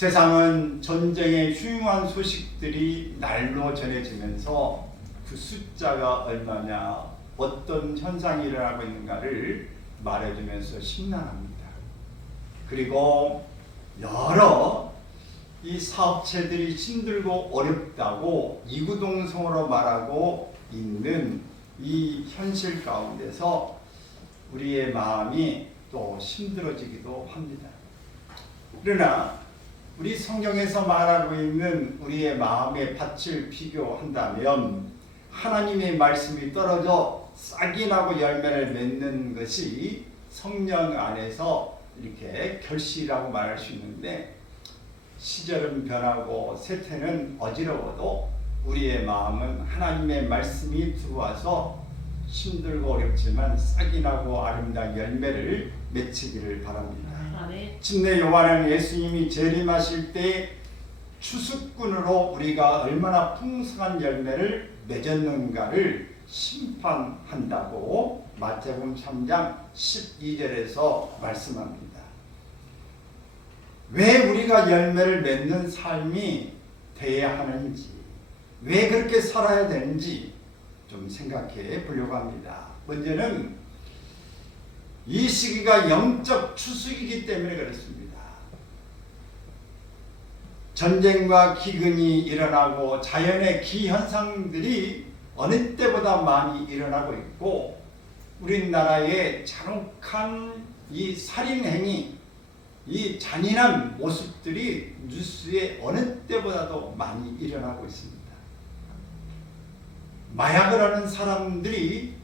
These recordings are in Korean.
세상은 전쟁의 흉흉한 소식들이 날로 전해지면서 그 숫자가 얼마냐, 어떤 현상이 일어나고 있는가를 말해주면서 심란합니다. 그리고 여러 이 사업체들이 힘들고 어렵다고 이구동성으로 말하고 있는 이 현실 가운데서 우리의 마음이 또 힘들어지기도 합니다. 그러나 우리 성경에서 말하고 있는 우리의 마음의 밭을 비교한다면 하나님의 말씀이 떨어져 싹이 나고 열매를 맺는 것이 성령 안에서 이렇게 결실이라고 말할 수 있는데, 시절은 변하고 세태는 어지러워도 우리의 마음은 하나님의 말씀이 들어와서 힘들고 어렵지만 싹이 나고 아름다운 열매를 맺히기를 바랍니다. 침례 요한은 예수님이 재림하실 때 추수꾼으로 우리가 얼마나 풍성한 열매를 맺었는가를 심판한다고 마태복음 3장 12절에서 말씀합니다. 왜 우리가 열매를 맺는 삶이 되어야 하는지, 왜 그렇게 살아야 되는지 좀 생각해 보려고 합니다. 먼저는 이 시기가 영적 추수이기 때문에 그렇습니다. 전쟁과 기근이 일어나고 자연의 기현상들이 어느 때보다 많이 일어나고 있고, 우리나라의 잔혹한 이 살인행위, 이 잔인한 모습들이 뉴스에 어느 때보다도 많이 일어나고 있습니다. 마약을 하는 사람들이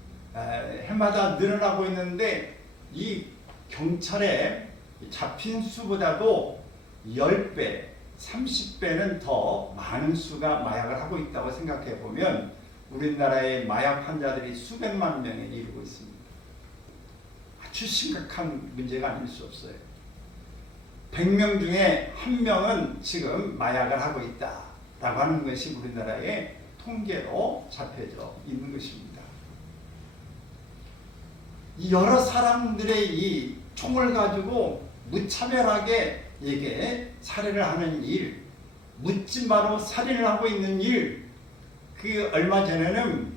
해마다 늘어나고 있는데, 이 경찰에 잡힌 수보다도 10배, 30배는 더 많은 수가 마약을 하고 있다고 생각해 보면 우리나라의 마약 환자들이 수백만 명에 이르고 있습니다. 아주 심각한 문제가 아닐 수 없어요. 100명 중에 1명은 지금 마약을 하고 있다라고 하는 것이 우리나라의 통계로 잡혀져 있는 것입니다. 여러 사람들의 이 총을 가지고 무차별하게 이게 살해를 하는 일, 묻지마로 살인을 하고 있는 일, 그 얼마 전에는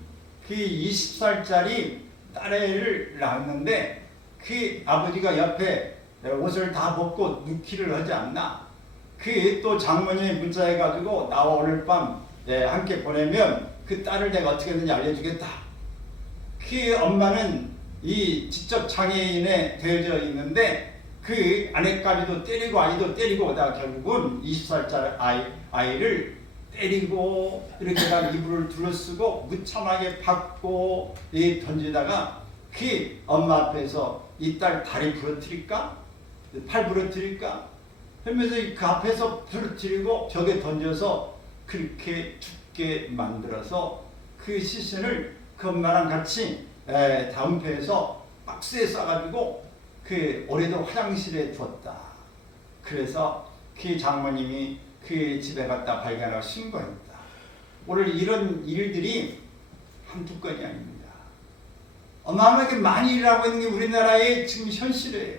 그 20살짜리 딸애를 낳았는데 그 아버지가 옆에 옷을 다 벗고 누키를 하지 않나, 그 또 장모님이 문자해가지고 나와 오늘 밤 함께 보내면 그 딸을 내가 어떻게 했는지 알려주겠다. 그 엄마는 이 지적 장애인에 되어져 있는데 그 아내까지도 때리고 아이도 때리고 오다가 결국은 20살짜리 아이를 때리고 이렇게 이불을 둘러쓰고 무참하게 받고 던지다가 그 엄마 앞에서 이 딸 다리 부러뜨릴까? 팔 부러뜨릴까? 하면서 그 앞에서 부러뜨리고 벽에 던져서 그렇게 죽게 만들어서 그 시신을 그 엄마랑 같이 다운표에서 박스에 싸가지고 그 올해도 화장실에 두었다. 그래서 그 장모님이 그 집에 갔다 발견하고 신고했다. 오늘 이런 일들이 한두 건이 아닙니다. 어마어마하게 많이 일어나고 있는 게 우리나라의 지금 현실이에요.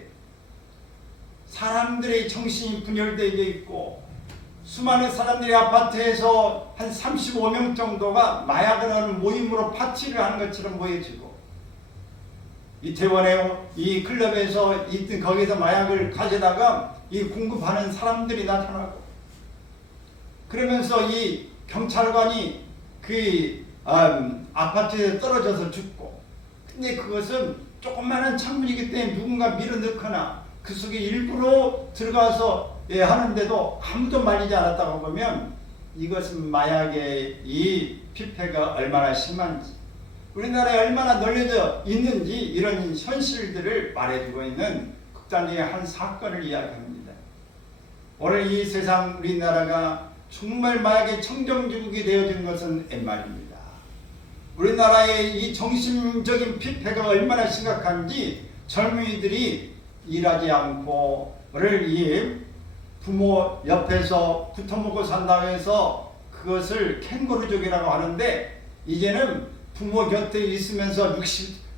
사람들의 정신이 분열되어 있고, 수많은 사람들이 아파트에서 한 35명 정도가 마약을 하는 모임으로 파티를 하는 것처럼 보여지고, 이태원의 이 클럽에서 있던 거기서 마약을 가져다가 이 공급하는 사람들이 나타나고, 그러면서 이 경찰관이 그 아파트에 떨어져서 죽고, 근데 그것은 조그마한 창문이기 때문에 누군가 밀어넣거나 그 속에 일부러 들어가서 하는데도 아무도 말리지 않았다고 보면 이것은 마약의 이 피폐가 얼마나 심한지, 우리나라에 얼마나 널려져 있는지 이런 현실들을 말해주고 있는 극단적인 한 사건을 이야기합니다. 오늘 이 세상 우리나라가 정말 마약의 청정지국이 되어진 것은 옛말입니다. 우리나라의 이 정신적인 피폐가 얼마나 심각한지 젊은이들이 일하지 않고 이 부모 옆에서 붙어먹고 산다고 해서 그것을 캥거루족이라고 하는데, 이제는 부모 곁에 있으면서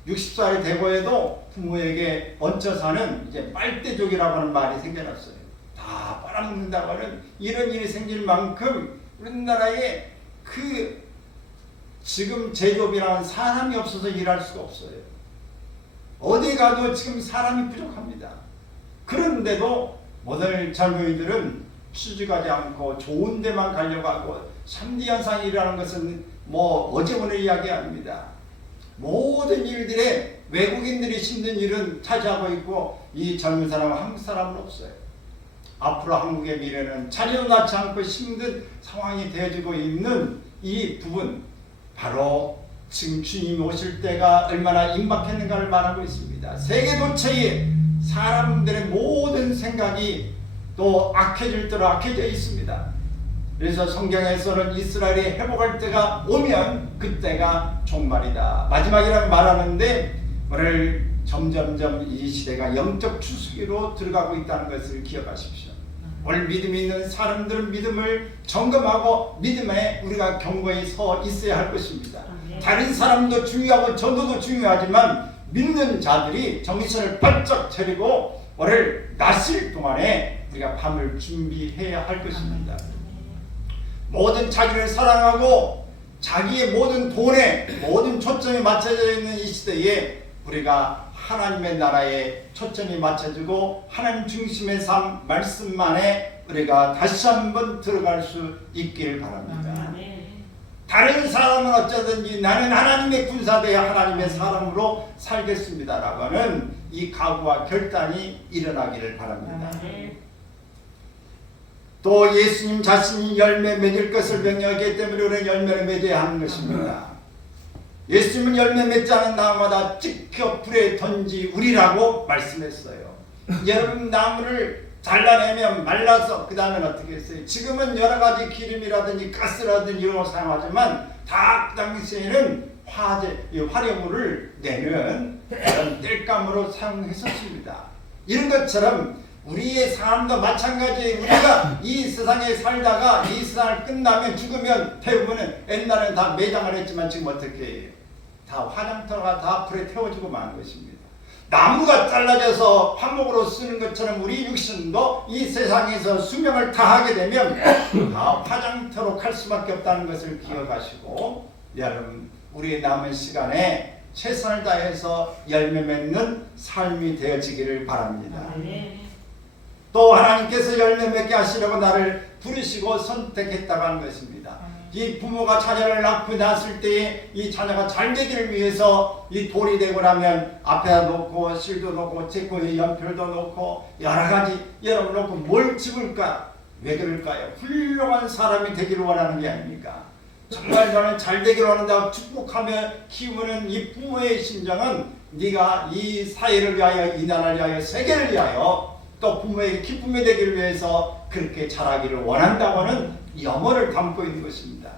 60살이 되고 해도 부모에게 얹혀 사는 이제 빨대족이라고 하는 말이 생겨났어요. 다 빨아먹는다고 하는 이런 일이 생길 만큼 우리나라에 지금 제조업이라는 사람이 없어서 일할 수가 없어요. 어디 가도 지금 사람이 부족합니다. 그런데도 모든 젊은이들은 취직하지 않고 좋은 데만 가려고 하고 3D 현상이라는 것은 어제 오늘 이야기 아닙니다. 모든 일들에 외국인들이 힘든 일은 차지하고 있고 이 젊은 사람은 한국 사람은 없어요. 앞으로 한국의 미래는 자리도 낳지 않고 힘든 상황이 되어지고 있는 이 부분, 바로 지금 주님이 오실 때가 얼마나 임박했는가를 말하고 있습니다. 세계 도처에 사람들의 모든 생각이 또 악해질 대로 악해져 있습니다. 그래서 성경에서는 이스라엘이 회복할 때가 오면 그때가 종말이다, 마지막이라고 말하는데, 오늘 점점점 이 시대가 영적 추수기로 들어가고 있다는 것을 기억하십시오. 오늘 믿음이 있는 사람들은 믿음을 점검하고 믿음에 우리가 경고히 서 있어야 할 것입니다. 다른 사람도 중요하고 전도도 중요하지만 믿는 자들이 정신을 바짝 차리고 오늘 낮일 동안에 우리가 밤을 준비해야 할 것입니다. 모든 자기를 사랑하고 자기의 모든 돈에 모든 초점이 맞춰져 있는 이 시대에 우리가 하나님의 나라에 초점이 맞춰지고 하나님 중심의 삶 말씀만에 우리가 다시 한번 들어갈 수 있기를 바랍니다. 다른 사람은 어쩌든지 나는 하나님의 군사되어 하나님의 사람으로 살겠습니다라고 하는 이 각오와 결단이 일어나기를 바랍니다. 또 예수님 자신이 열매 맺을 것을 명령하기 때문에 우리는 열매를 맺어야 하는 것입니다. 예수님은 열매 맺지 않은 나무마다 찍혀 불에 던지우리라고 말씀했어요. 여러분, 나무를 잘라내면 말라서 그 다음엔 어떻게 했어요? 지금은 여러 가지 기름이라든지 가스라든지 이런 걸 사용하지만 다 그 당시에는 화력을 내는 그런 땔감으로 사용했었습니다. 이런 것처럼 우리의 삶도 마찬가지. 우리가 이 세상에 살다가 이 세상을 끝나면 죽으면 대부분은 옛날에는 다 매장을 했지만 지금 어떻게 해요? 다 화장터가 다 불에 태워지고 마는 것입니다. 나무가 잘라져서 화목으로 쓰는 것처럼 우리 육신도 이 세상에서 수명을 다하게 되면 다 화장터로 갈 수밖에 없다는 것을 기억하시고, 여러분, 우리의 남은 시간에 최선을 다해서 열매 맺는 삶이 되어지기를 바랍니다. 또 하나님께서 열매 맺게 하시려고 나를 부르시고 선택했다고 하는 것입니다. 이 부모가 자녀를 낳고 낳았을 때에 이 자녀가 잘 되기를 위해서 이 돌이 되고 나면 앞에다 놓고 실도 놓고 제코에 연필도 놓고 여러 가지 여러분 놓고 뭘 집을까? 왜 그럴까요? 훌륭한 사람이 되기를 원하는 게 아닙니까? 정말 너는 잘 되기를 원한다고 축복하며 키우는 이 부모의 심정은 네가 이 사회를 위하여, 이 나라를 위하여, 세계를 위하여 또 부모의 기쁨이 되기를 위해서 그렇게 자라기를 원한다고 하는 염원을 담고 있는 것입니다.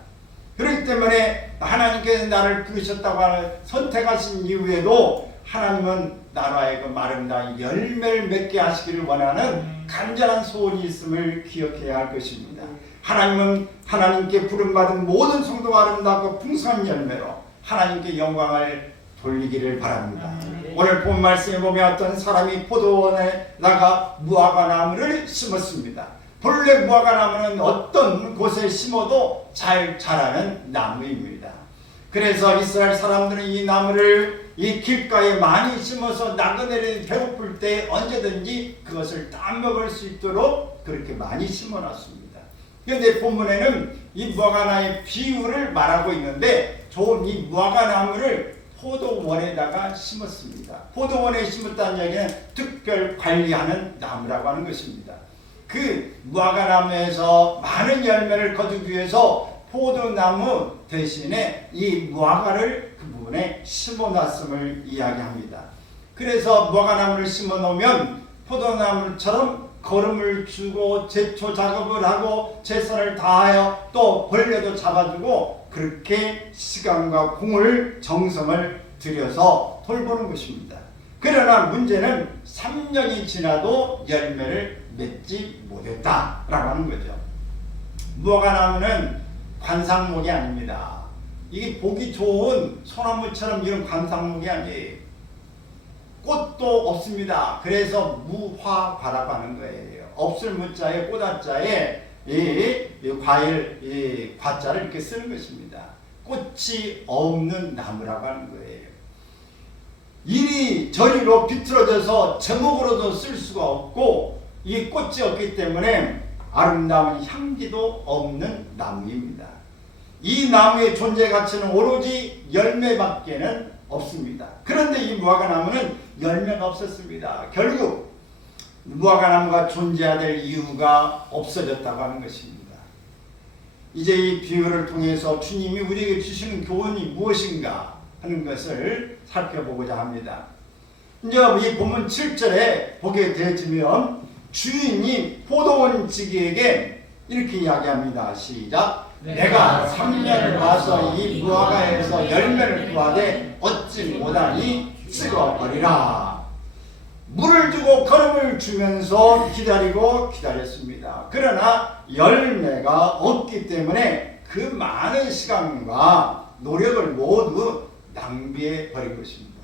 그렇기 때문에 하나님께서 나를 부르셨다고 하는 선택하신 이후에도 하나님은 나로 하여금 아름다운 열매를 맺게 하시기를 원하는 간절한 소원이 있음을 기억해야 할 것입니다. 하나님은 하나님께 부름받은 모든 성도가 아름답고 풍성한 열매로 하나님께 영광을 돌리기를 바랍니다. 오늘 본 말씀에 보면 어떤 사람이 포도원에다가 무화과나무를 심었습니다. 본래 무화과나무는 어떤 곳에 심어도 잘 자라는 나무입니다. 그래서 이스라엘 사람들은 이 나무를 이 길가에 많이 심어서 나그네를 배고플 때 언제든지 그것을 따먹을 수 있도록 그렇게 많이 심어놨습니다. 그런데 본문에는 이 무화과나무의 비유를 말하고 있는데 좋은 이 무화과나무를 포도원에다가 심었습니다. 포도원에 심었다는 얘기는 특별 관리하는 나무라고 하는 것입니다. 그 무화과나무에서 많은 열매를 거두기 위해서 포도나무 대신에 이 무화과를 그 부분에 심어놨음을 이야기합니다. 그래서 무화과나무를 심어놓으면 포도나무처럼 거름을 주고 제초 작업을 하고 최선을 다하여 또 벌레도 잡아주고 그렇게 시간과 공을 정성을 들여서 돌보는 것입니다. 그러나 문제는 3년이 지나도 열매를 맺지 못했다라고 하는 거죠. 무화과나무는 관상목이 아닙니다. 이게 보기 좋은 소나무처럼 이런 관상목이 아니에요. 꽃도 없습니다. 그래서 무화과라고 하는 거예요. 없을 무자에 꼬다자에 이 과일 이 과자를 이렇게 쓰는 것입니다. 꽃이 없는 나무라고 하는 거예요. 이리저리로 비틀어져서 제목으로도 쓸 수가 없고 이 꽃이 없기 때문에 아름다운 향기도 없는 나무입니다. 이 나무의 존재 가치는 오로지 열매밖에는 없습니다. 그런데 이 무화과나무는 열매가 없었습니다. 결국 무화과나무가 존재해야 될 이유가 없어졌다고 하는 것입니다. 이제 이 비유를 통해서 주님이 우리에게 주시는 교훈이 무엇인가 하는 것을 살펴보고자 합니다. 이제 이 본문 7절에 보게 되어지면 주인이 포도원 지기에게 이렇게 이야기합니다. 시작. 내가 3년을 봐서 이 무화과에서 열매를 구하되 얻지 못하니 찍어버리라. 물을 주고 거름을 주면서 기다렸습니다. 그러나 열매가 없기 때문에 그 많은 시간과 노력을 모두 낭비해 버린 것입니다.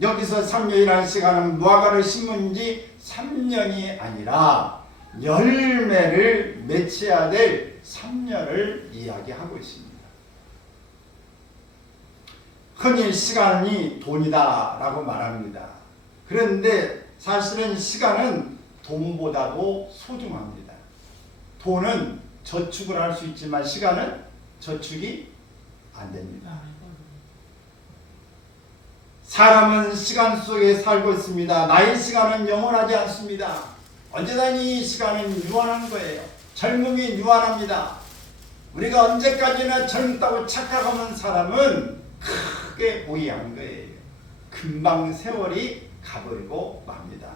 여기서 3년이라는 시간은 무화과를 심은 지 3년이 아니라 열매를 맺혀야 될 3년을 이야기하고 있습니다. 흔히 시간이 돈이다 라고 말합니다. 그런데 사실은 시간은 돈보다도 소중합니다. 돈은 저축을 할 수 있지만 시간은 저축이 안 됩니다. 사람은 시간 속에 살고 있습니다. 나의 시간은 영원하지 않습니다. 언제나 이 시간은 유한한 거예요. 젊음이 유한합니다. 우리가 언제까지나 젊다고 착각하는 사람은 크게 오해한 거예요. 금방 세월이 가버리고 맙니다.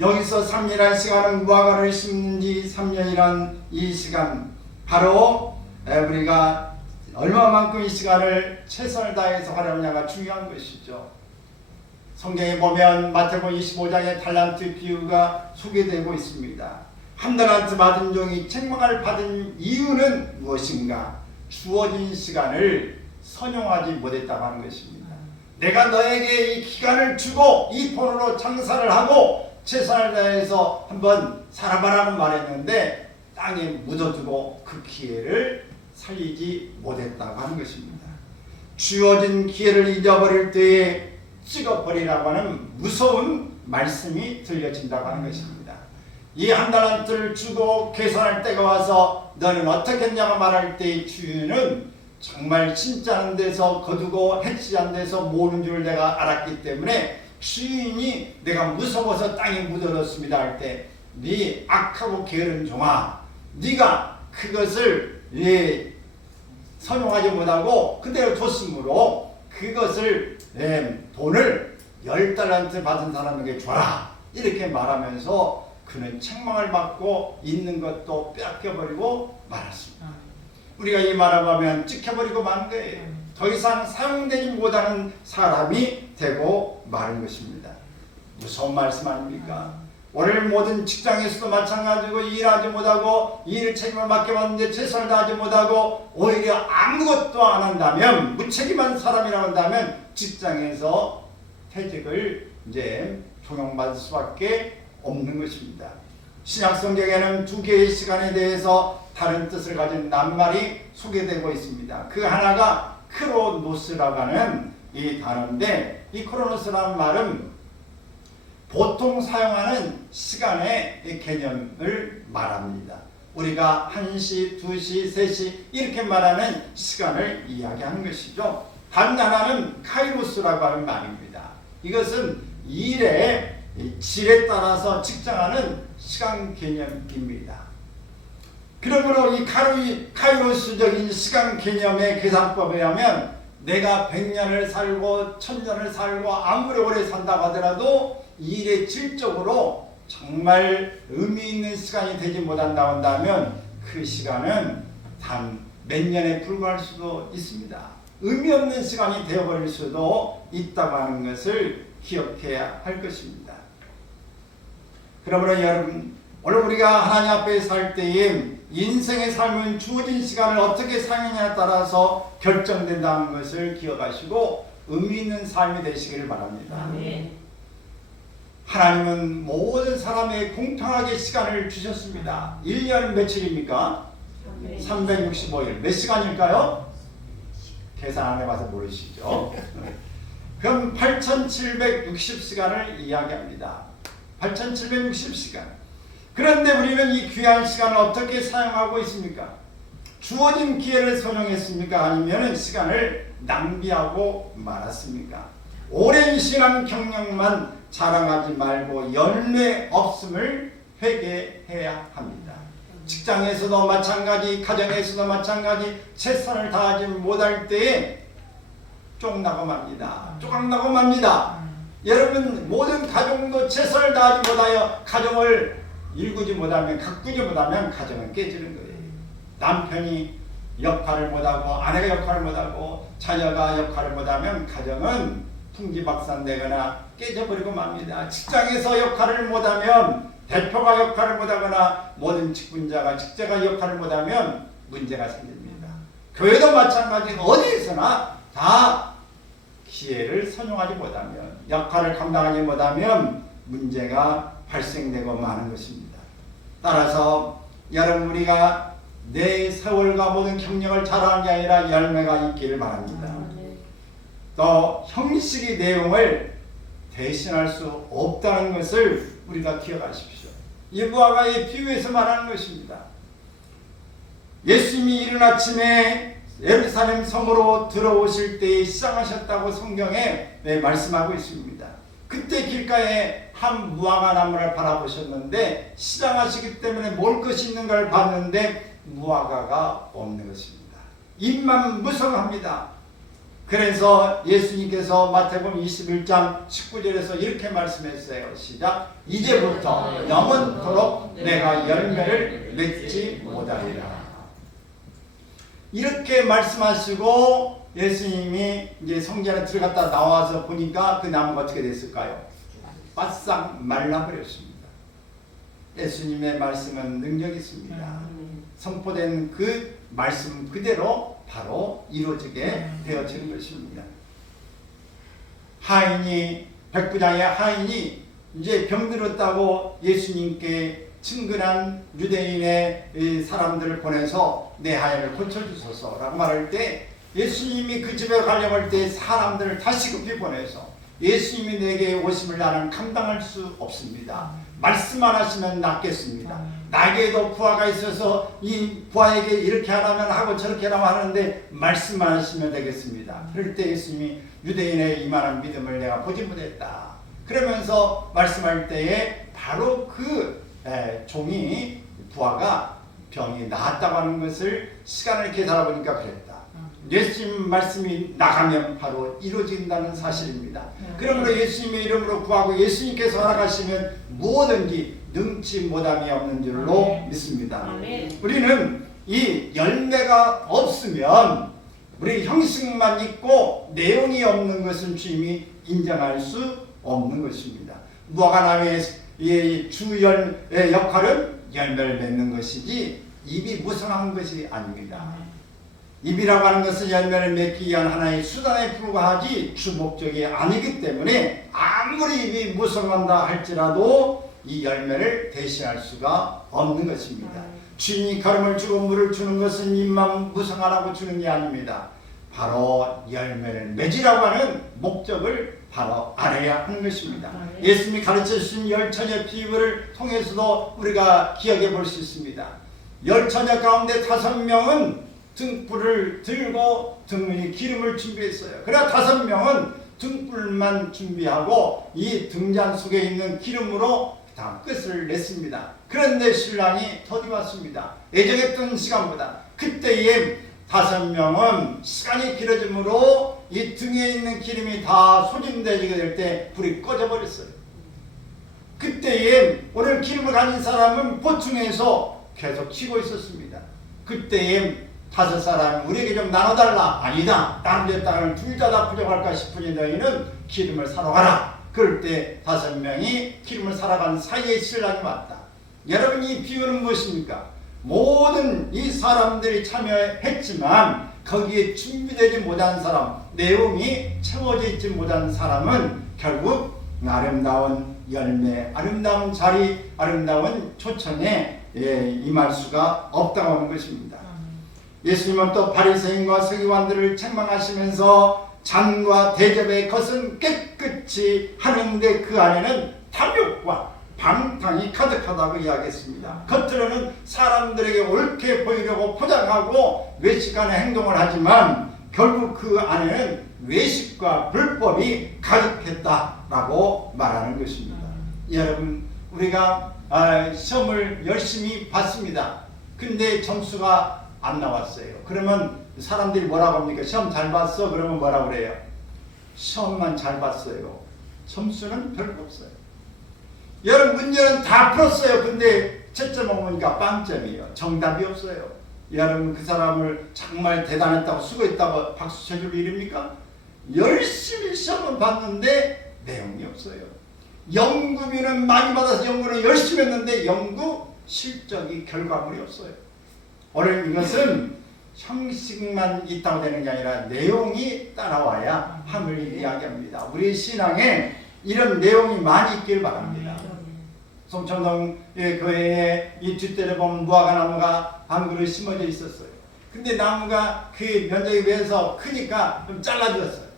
여기서 3년이라는 시간은 무화과를 심는 지 3년이란 이 시간, 바로 우리가 얼마만큼 이 시간을 최선을 다해서 활용하냐가 중요한 것이죠. 성경에 보면 마태복음 25장의 달란트 비유가 소개되고 있습니다. 한 달란트 받은 종이 책망을 받은 이유는 무엇인가? 주어진 시간을 선용하지 못했다고 하는 것입니다. 내가 너에게 이 기간을 주고 이 돈으로 장사를 하고 최선을 다해서 한번 살아봐라고 말했는데 땅에 묻어두고 그 기회를 살리지 못했다고 하는 것입니다. 주어진 기회를 잊어버릴 때에 찍어버리라고 하는 무서운 말씀이 들려진다고 하는 것입니다. 이 한 달란트를 주고 계산할 때가 와서 너는 어떻게 했냐고 말할 때의 주인은 정말 진짜 한 데서 거두고 해치 한 데서 모으는 줄 내가 알았기 때문에 주인이 내가 무서워서 땅에 묻어뒀습니다 할 때 네 악하고 게으른 종아, 네가 그것을 선용하지 못하고 그대로 줬으므로 그것을 돈을 10달란트 받은 사람에게 줘라 이렇게 말하면서 그는 책망을 받고 있는 것도 뺏겨버리고 말았습니다. 우리가 이 말을 하면 찍혀버리고 만 거예요. 더 이상 사용되지 못하는 사람이 되고 마는 것입니다. 무서운 말씀 아닙니까? 오늘 모든 직장에서도 마찬가지고 일하지 못하고 일을 책임을 맡겨봤는데 최선을 다하지 못하고 오히려 아무것도 안 한다면 무책임한 사람이라고 한다면 직장에서 퇴직을 이제 종용받을 수밖에 없는 것입니다. 신약 성경에는 두 개의 시간에 대해서 다른 뜻을 가진 낱말이 소개되고 있습니다. 그 하나가 크로노스라고 하는 이 단어인데 이 크로노스라는 말은 보통 사용하는 시간의 개념을 말합니다. 우리가 1시, 2시, 3시 이렇게 말하는 시간을 이야기하는 것이죠. 다른 하나는 카이로스라고 하는 말입니다. 이것은 일의 질에 따라서 측정하는 시간 개념입니다. 그러므로 이 카이로스적인 시간 개념의 계산법에 의하면 내가 100년을 살고 1000년을 살고 아무리 오래 산다고 하더라도 일의 질적으로 정말 의미 있는 시간이 되지 못한다고 한다면 그 시간은 단 몇 년에 불과할 수도 있습니다. 의미 없는 시간이 되어버릴 수도 있다고 하는 것을 기억해야 할 것입니다. 그러므로 여러분, 오늘 우리가 하나님 앞에 살 때에 인생의 삶은 주어진 시간을 어떻게 사용하냐에 따라서 결정된다는 것을 기억하시고 의미 있는 삶이 되시기를 바랍니다. 아멘. 하나님은 모든 사람에게 공평하게 시간을 주셨습니다. 1년 며칠입니까? 365일. 몇 시간일까요? 계산 안 해봐서 모르시죠? 그럼 8760시간을 이야기합니다. 8760시간. 그런데 우리는 이 귀한 시간을 어떻게 사용하고 있습니까? 주어진 기회를 선용했습니까? 아니면 시간을 낭비하고 말았습니까? 오랜 시간 경력만 자랑하지 말고 열매 없음을 회개해야 합니다. 직장에서도 마찬가지, 가정에서도 마찬가지, 최선을 다하지 못할 때에 쫑나고 맙니다. 쪼각나고 맙니다. 여러분 모든 가정도 최선을 다하지 못하여 가정을 일구지 못하면, 가꾸지 못하면 가정은 깨지는 거예요. 남편이 역할을 못하고 아내가 역할을 못하고 자녀가 역할을 못하면 가정은 풍지박산되거나 깨져버리고 맙니다. 직장에서 역할을 못하면, 대표가 역할을 못하거나 모든 직분자가 직제가 역할을 못하면 문제가 생깁니다. 교회도 마찬가지, 어디에서나 다 기회를 선용하지 못하면, 역할을 감당하지 못하면 문제가 발생되고 마는 것입니다. 따라서 여러분, 우리가 내 세월과 모든 경력을 자랑한 게 아니라 열매가 있기를 바랍니다. 또 형식의 내용을 대신할 수 없다는 것을 우리가 기억하십시오. 이 무화과의 비유에서 말하는 것입니다. 예수님이 이른 아침에 예루살렘 성으로 들어오실 때에 시장하셨다고 성경에 말씀하고 있습니다. 그때 길가에 한 무화과 나무를 바라보셨는데 시장하시기 때문에 먹을 것이 있는가를 봤는데 무화과가 없는 것입니다. 입만 무성합니다. 그래서 예수님께서 마태복음 21장 19절에서 이렇게 말씀했어요. 시작. 이제부터 영원토록 내가 열매를 맺지 못하리라. 이렇게 말씀하시고 예수님이 이제 성전에 들어갔다 나와서 보니까 그 나무가 어떻게 됐을까요? 바싹 말라버렸습니다. 예수님의 말씀은 능력이 있습니다. 선포된 그 말씀 그대로 바로 이루어지게 되어지는 것입니다. 하인이, 백부장의 하인이 이제 병들었다고 예수님께 친근한 유대인의 사람들을 보내서 내 하인을 고쳐주소서 라고 말할 때, 예수님이 그 집에 가려고 할 때 사람들을 다 시급히 보내서 예수님이 내게 오심을 나는 감당할 수 없습니다. 말씀만 하시면 낫겠습니다. 나에게도 부하가 있어서 이 부하에게 이렇게 하라면 하고 저렇게 하라면 하는데 말씀만 하시면 되겠습니다. 그럴 때 예수님이 유대인의 이만한 믿음을 내가 보지 못했다. 그러면서 말씀할 때에 바로 그 종이, 부하가 병이 나았다고 하는 것을 시간을 계산해 보니까 그랬다. 예수님 말씀이 나가면 바로 이루어진다는 사실입니다. 그러므로 예수님의 이름으로 구하고 예수님께서 허락하시면 무엇든지 능치 못함이 없는 줄로 믿습니다. 우리는 이 열매가 없으면, 우리 형식만 있고 내용이 없는 것은 주님이 인정할 수 없는 것입니다. 무화과나무의 주의 역할은 열매를 맺는 것이지 입이 무성한 것이 아닙니다. 입이라고 하는 것은 열매를 맺기 위한 하나의 수단에 불과하지 주 목적이 아니기 때문에 아무리 입이 무성한다 할지라도 이 열매를 대신할 수가 없는 것입니다. 주인이 걸음을 주고 물을 주는 것은 입만 무성하라고 주는 게 아닙니다. 바로 열매를 맺으라고 하는 목적을 바로 알아야 하는 것입니다. 예수님이 가르쳐 주신 열처녀 비유를 통해서도 우리가 기억해 볼 수 있습니다. 열처녀 가운데 5명은 등불을 들고 등에 기름을 준비했어요. 그래야 5명은 등불만 준비하고 이 등잔 속에 있는 기름으로 다 끝을 냈습니다. 그런데 신랑이 더디 왔습니다. 예정했던 시간보다. 그때에 5명은 시간이 길어지므로 이 등에 있는 기름이 다 소진되게 될 때 불이 꺼져버렸어요. 그때에 오늘 기름을 가진 사람은 보충해서 계속 켜고 있었습니다. 그때에 5사람 우리에게 좀 나눠달라. 아니다. 다른 데 땅을 둘 다 부족할까 싶으니 너희는 기름을 사러 가라. 그럴 때 5명이 기름을 사러 간 사이에 신랑이 왔다. 여러분, 이 비유는 무엇입니까? 모든 이 사람들이 참여했지만 거기에 준비되지 못한 사람, 내용이 채워져 있지 못한 사람은 결국 아름다운 열매, 아름다운 자리, 아름다운 초청에 임할 수가 없다고 하는 것입니다. 예수님은 또 바리새인과 서기관들을 책망하시면서 잔과 대접의 것은 깨끗이 하는데 그 안에는 탐욕과 방탕이 가득하다고 이야기했습니다. 겉으로는 사람들에게 옳게 보이려고 포장하고 외식하는 행동을 하지만 결국 그 안에는 외식과 불법이 가득했다라고 말하는 것입니다. 여러분, 우리가 시험을 열심히 봤습니다. 근데 점수가 안 나왔어요. 그러면 사람들이 뭐라고 합니까? 시험 잘 봤어? 그러면 뭐라고 그래요? 시험만 잘 봤어요. 점수는 별거 없어요. 여러분, 문제는 다 풀었어요. 근데 채점을 보니까 빵점이에요. 정답이 없어요. 여러분, 그 사람을 정말 대단했다고 수고했다고 박수 쳐줄 일입니까? 열심히 시험을 봤는데 내용이 없어요. 연구비는 많이 받아서 연구는 열심히 했는데 연구 실적이 결과물이 없어요. 오늘 이것은 형식만 있다고 되는 게 아니라 내용이 따라와야 함을 이야기합니다. 우리 신앙에 이런 내용이 많이 있길 바랍니다. 송천동 교회에 이 뒷뜰에 보면 무화과나무가 한 그루 심어져 있었어요. 근데 나무가 그 면적에 비해서 크니까 좀 잘라주었어요.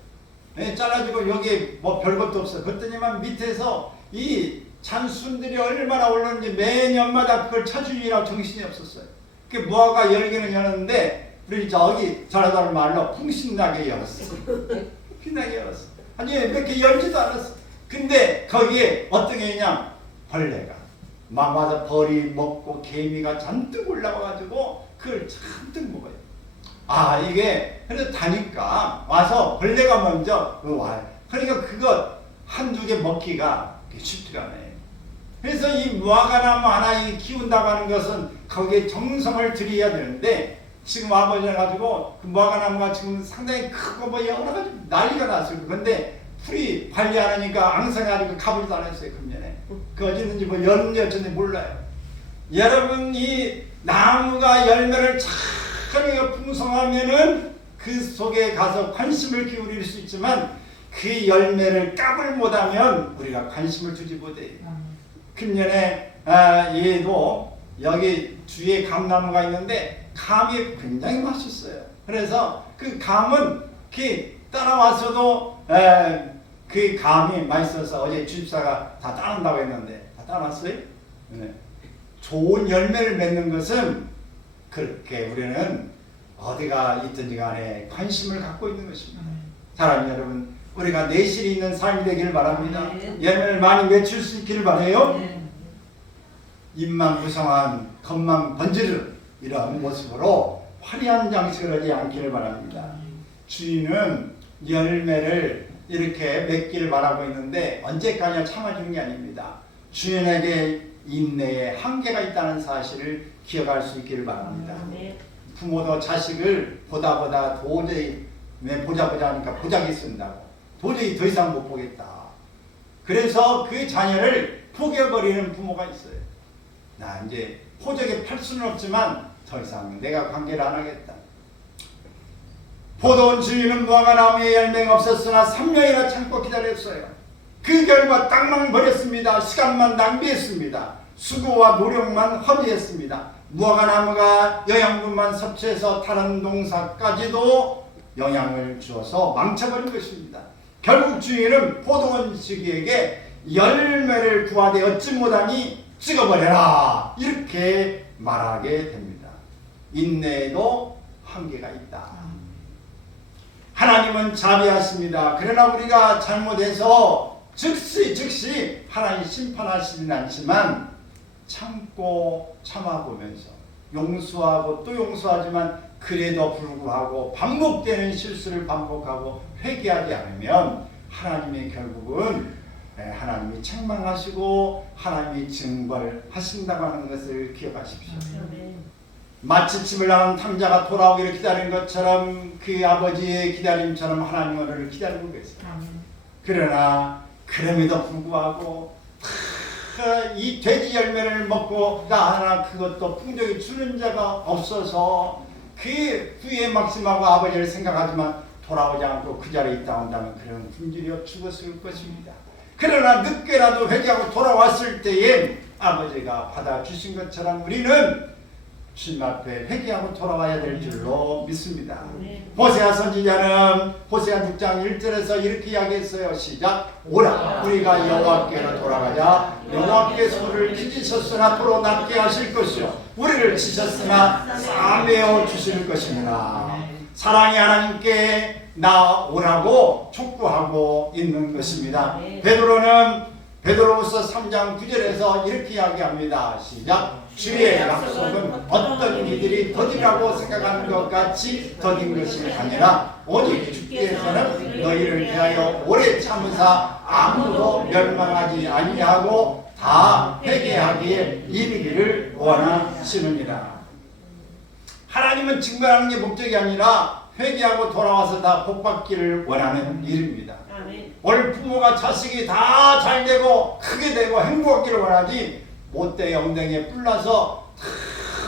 잘라주고 여기 뭐 별것도 없어요. 그랬더니만 밑에서 이 잔순들이 얼마나 올랐는지 매년마다 그걸 쳐주느라고 정신이 없었어요. 그 무화과 열기는 여는데 우리 저기 저러다를 말로 풍신나게 열었어. 빛나게 열었어. 아니 몇 개 열지도 않았어. 근데 거기에 어떤 게 있냐? 벌레가 막 와서 벌이 먹고 개미가 잔뜩 올라와가지고 그걸 잔뜩 먹어요. 아, 이게 그래서 다니까 와서 벌레가 먼저 와요. 그러니까 그거 한두 개 먹기가 쉽지가 않아요. 그래서 이 무화과나무 하나 키운다고 하는 것은 거기에 정성을 들여야 되는데 지금 아버지가 가지고 그 무화과나무가 지금 상당히 크고 뭐 여러 가지 난리가 났어요. 그런데 풀이 관리 안 하니까 앙상해가지고 가보지도 않았어요. 금년에 그 어디 있는지 뭐 열는지 어쩐지 몰라요. 여러분, 이 나무가 열매를 참 풍성하면은 그 속에 가서 관심을 기울일 수 있지만 그 열매를 까불 못하면 우리가 관심을 두지 못해요. 금년에 얘도 여기 주위에 감나무가 있는데 감이 굉장히 맛있어요. 그래서 그 감은 그 따라와서도 그 감이 맛있어서 어제 주집사가 다 따는다고 했는데 다 따놨어요? 네. 좋은 열매를 맺는 것은 그렇게 우리는 어디가 있든지 간에 관심을 갖고 있는 것입니다. 사랑하는 여러분, 우리가 내실이 있는 삶이 되기를 바랍니다. 열매를 많이 맺힐 수 있기를 바라요. 입만 무성한 겉만 번지르 이런 모습으로 화려한 장식을 하지 않기를 바랍니다. 주인은 열매를 이렇게 맺기를 바라고 있는데 언제까지나 참아주는 게 아닙니다. 주인에게 인내에 한계가 있다는 사실을 기억할 수 있기를 바랍니다. 부모도 자식을 보다 도저히 보자 하니까 보자기 쓴다고 도저히 더 이상 못 보겠다. 그래서 그 자녀를 포기해버리는 부모가 있어요. 나 이제 포적에 팔 수는 없지만 더 이상 내가 관계를 안 하겠다. 보던 주인은 무화과나무에 열매가 없었으나 3년이나 참고 기다렸어요. 그 결과 땅만 버렸습니다. 시간만 낭비했습니다. 수고와 노력만 허비했습니다. 무화과나무가 영양분만 섭취해서 다른 농사까지도 영향을 주어서 망쳐버린 것입니다. 결국 주인은 포도원 시기에게 열매를 구하되 얻지 못하니 찍어버려라 이렇게 말하게 됩니다. 인내에도 한계가 있다. 하나님은 자비하십니다. 그러나 우리가 잘못해서 즉시 하나님 심판하시진 않지만 참고 참아보면서 용서하고 또 용서하지만 그래도 불구하고 반복되는 실수를 반복하고 회개하지 않으면 하나님의 결국은 하나님이 책망하시고 하나님이 징벌하신다고 하는 것을 기억하십시오. 마치 집을 나간 탕자가 돌아오기를 기다리는 것처럼 그 아버지의 기다림처럼 하나님은 우리를 기다리고 계세요. 그러나 그럼에도 불구하고 이 돼지 열매를 먹고 하나 그것도 풍족히 주는 자가 없어서 그 후에 막심하고 아버지를 생각하지만 돌아오지 않고 그 자리에 있다 온다면 그런 굶주려 죽었을 것입니다. 그러나 늦게라도 회개하고 돌아왔을 때에 아버지가 받아주신 것처럼 우리는 주님 앞에 회개하고 돌아와야 될 줄로 믿습니다. 호세아 선지자는 호세아 6장 1절에서 이렇게 이야기했어요. 시작. 오라 우리가 여호와께로 돌아가자. 여호와께 손을 찢으셨으나 도로 낫게 하실 것이요 우리를 치셨으나 싸매어 주실 것이니라. 사랑의 하나님께 나오라고 촉구하고 있는 것입니다. 베드로후서 3장 9절에서 이렇게 이야기합니다. 시작. 주의 약속은 어떤 이들이 더디라고 생각하는 것 같이 더딘 것이 아니라 오직 주께서는 너희를 대하여 오래 참으사 아무도 멸망하지 아니하고 다 회개하기에 이르기를 원하시느니라. 하나님은 증거하는 게 목적이 아니라 회개하고 돌아와서 다 복받기를 원하는 일입니다. 오늘 부모가 자식이 다 잘 되고 크게 되고 행복하기를 원하지 못되게 엉덩이에 뿔나서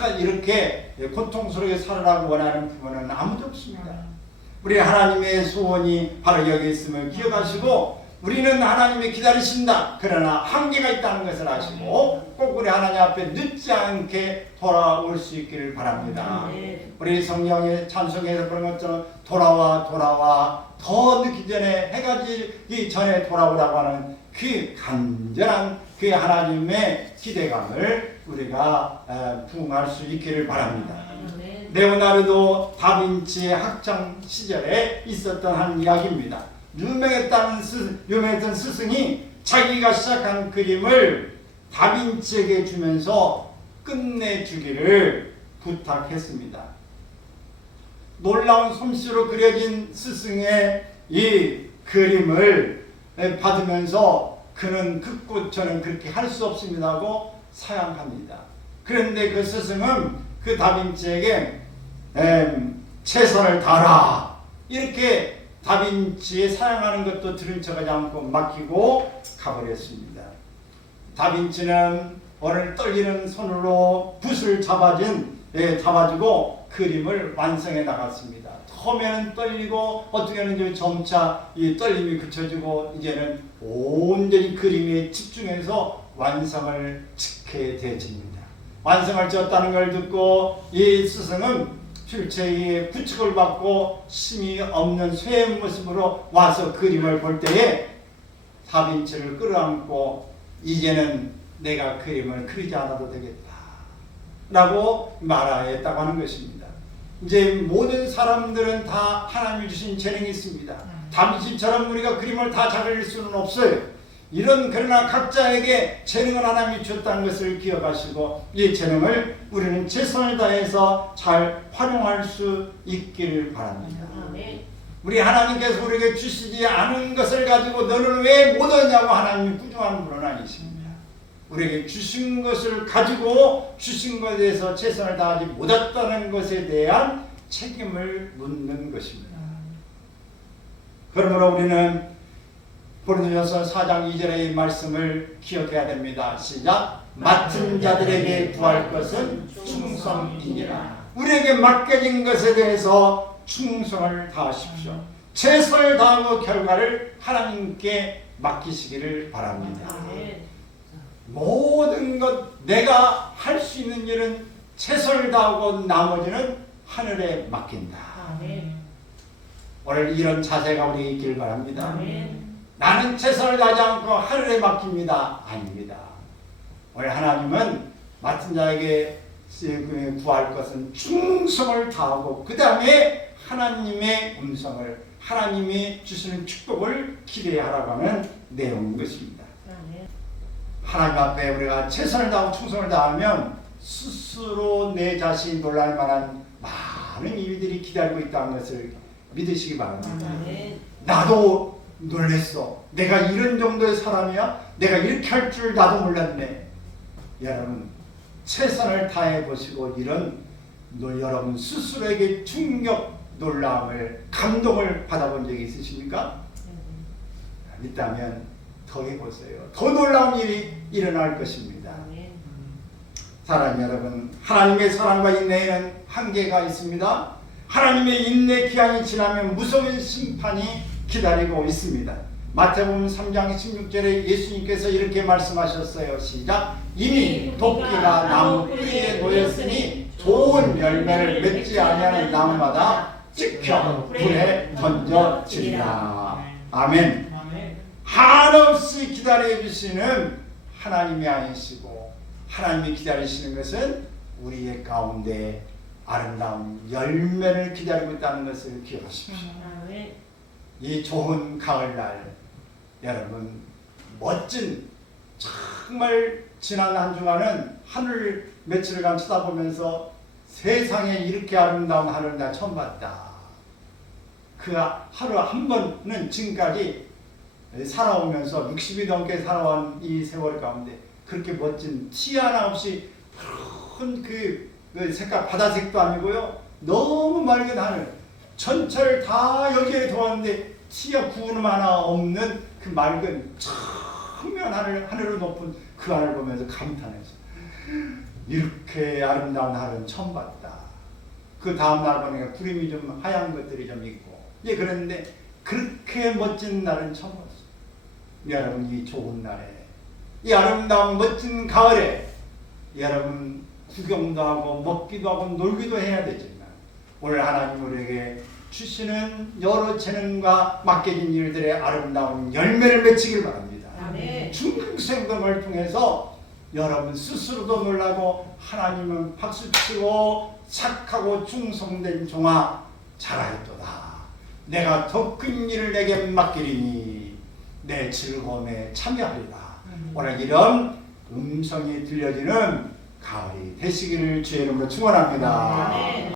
다 이렇게 고통스럽게 살아라고 원하는 부모는 아무도 없습니다. 우리 하나님의 소원이 바로 여기 있음을 기억하시고 우리는 하나님이 기다리신다. 그러나 한계가 있다는 것을 아시고 꼭 우리 하나님 앞에 늦지 않게 돌아올 수 있기를 바랍니다. 우리 성경의 찬송에서 그런 것처럼 돌아와 더 늦기 전에 해가 지기 전에 돌아오라고 하는 그 간절한 그 하나님의 기대감을 우리가 부응할 수 있기를 바랍니다. 레오나르도 다빈치의 학창 시절에 있었던 한 이야기입니다. 유명했던 스승이 자기가 시작한 그림을 다빈치에게 주면서 끝내주기를 부탁했습니다. 놀라운 솜씨로 그려진 스승의 이 그림을 받으면서 그는 극구 저는 그렇게 할 수 없습니다 하고 사양합니다. 그런데 그 스승은 그 다빈치에게 최선을 다하라 이렇게 다빈치에 사양하는 것도 들은 척하지 않고 맡기고 가버렸습니다. 다빈치는 오늘 떨리는 손으로 붓을 잡아주고 그림을 완성해 나갔습니다. 처음에는 떨리고 어떻게는 점차 이 떨림이 그쳐지고 이제는 온전히 그림에 집중해서 완성을 짓게 되어집니다. 완성을 지었다는 걸 듣고 이 스승은 필체의 부축을 받고 힘이 없는 쇠의 모습으로 와서 그림을 볼 때에 다빈치를 끌어안고 이제는 내가 그림을 그리지 않아도 되겠다 라고 말하였다고 하는 것입니다. 이제 모든 사람들은 다 하나님이 주신 재능이 있습니다. 다빈치처럼 우리가 그림을 다 잘 그릴 수는 없어요. 그러나 각자에게 재능을 하나님이 주었다는 것을 기억하시고 이 재능을 우리는 최선을 다해서 잘 활용할 수 있기를 바랍니다. 우리 하나님께서 우리에게 주시지 않은 것을 가지고 너는 왜 못 얻냐고 하나님이 부정하는 분은 아니십니다. 우리에게 주신 것을 가지고 주신 것에 대해서 최선을 다하지 못했다는 것에 대한 책임을 묻는 것입니다. 그러므로 우리는 고린도전서 4장 2절의 이 말씀을 기억해야 됩니다. 시작. 맡은 자들에게 구할 것은 충성이니라. 우리에게 맡겨진 것에 대해서 충성을 다하십시오. 최선을 다하고 결과를 하나님께 맡기시기를 바랍니다. 모든 것 내가 할 수 있는 일은 최선을 다하고 나머지는 하늘에 맡긴다. 오늘 이런 자세가 우리에게 있길 바랍니다. 나는 최선을 다하지 않고 하늘에 맡깁니다. 아닙니다. 오늘 하나님은 맡은 자에게 구할 것은 충성을 다하고 그 다음에 하나님의 음성을 하나님이 주시는 축복을 기대하라고 하는 내용인 것입니다. 하나님 앞에 우리가 최선을 다하고 충성을 다하면 스스로 내 자신이 놀랄 만한 많은 일들이 기다리고 있다는 것을 믿으시기 바랍니다. 나도 놀랬어. 내가 이런 정도의 사람이야? 내가 이렇게 할 줄 나도 몰랐네. 여러분 최선을 다해 보시고 이런 여러분 스스로에게 충격, 놀라움을, 감동을 받아본 적이 있으십니까? 있다면 더 해보세요. 더 놀라운 일이 일어날 것입니다. 사랑하는 여러분, 하나님의 사랑과 인내에는 한계가 있습니다. 하나님의 인내 기한이 지나면 무서운 심판이 기다리고 있습니다. 마태복음 3장 16절에 예수님께서 이렇게 말씀하셨어요. 시작. 이미 도끼가 나무 뿌리에 놓였으니 좋은 열매를 맺지 아니하는 나무마다 찍혀 불에 던져지리라. 아멘. 한없이 기다려 주시는 하나님이 아니시고, 하나님이 기다리시는 것은 우리의 가운데 아름다운 열매를 기다리고 있다는 것을 기억하십시오. 이 좋은 가을날 여러분, 멋진, 정말 지난 한 주간은 하늘 며칠간 쳐다보면서 세상에 이렇게 아름다운 하늘을 나 처음 봤다. 그 하루 한 번은 지금까지 살아오면서 60이 넘게 살아온 이 세월 가운데 그렇게 멋진 티 하나 없이 푸른 그 색깔, 바다색도 아니고요, 너무 맑은 하늘, 전철 다 여기에 들어왔는데 티가 구름 하나 없는 그 맑은 청면 하늘로 높은 그 하늘을 보면서 감탄했어. 이렇게 아름다운 하늘은 처음 봤다. 그 다음 날 보니까 구름이 좀 하얀 것들이 좀 있고, 예, 그랬는데 그렇게 멋진 날은 처음 봤어. 여러분, 이 좋은 날에, 이 아름다운 멋진 가을에 여러분 구경도 하고 먹기도 하고 놀기도 해야 되지만, 오늘 하나님 우리에게 주시는 여러 재능과 맡겨진 일들의 아름다운 열매를 맺히길 바랍니다. 중생동을 통해서 여러분 스스로도 놀라고 하나님은 박수치고 착하고 충성된 종아 잘하였도다. 내가 더 큰 일을 내게 맡기리니 내 즐거움에 참여하리라. 오늘 이런 음성이 들려지는 가을이 되시기를 주의 이름으로 축원합니다.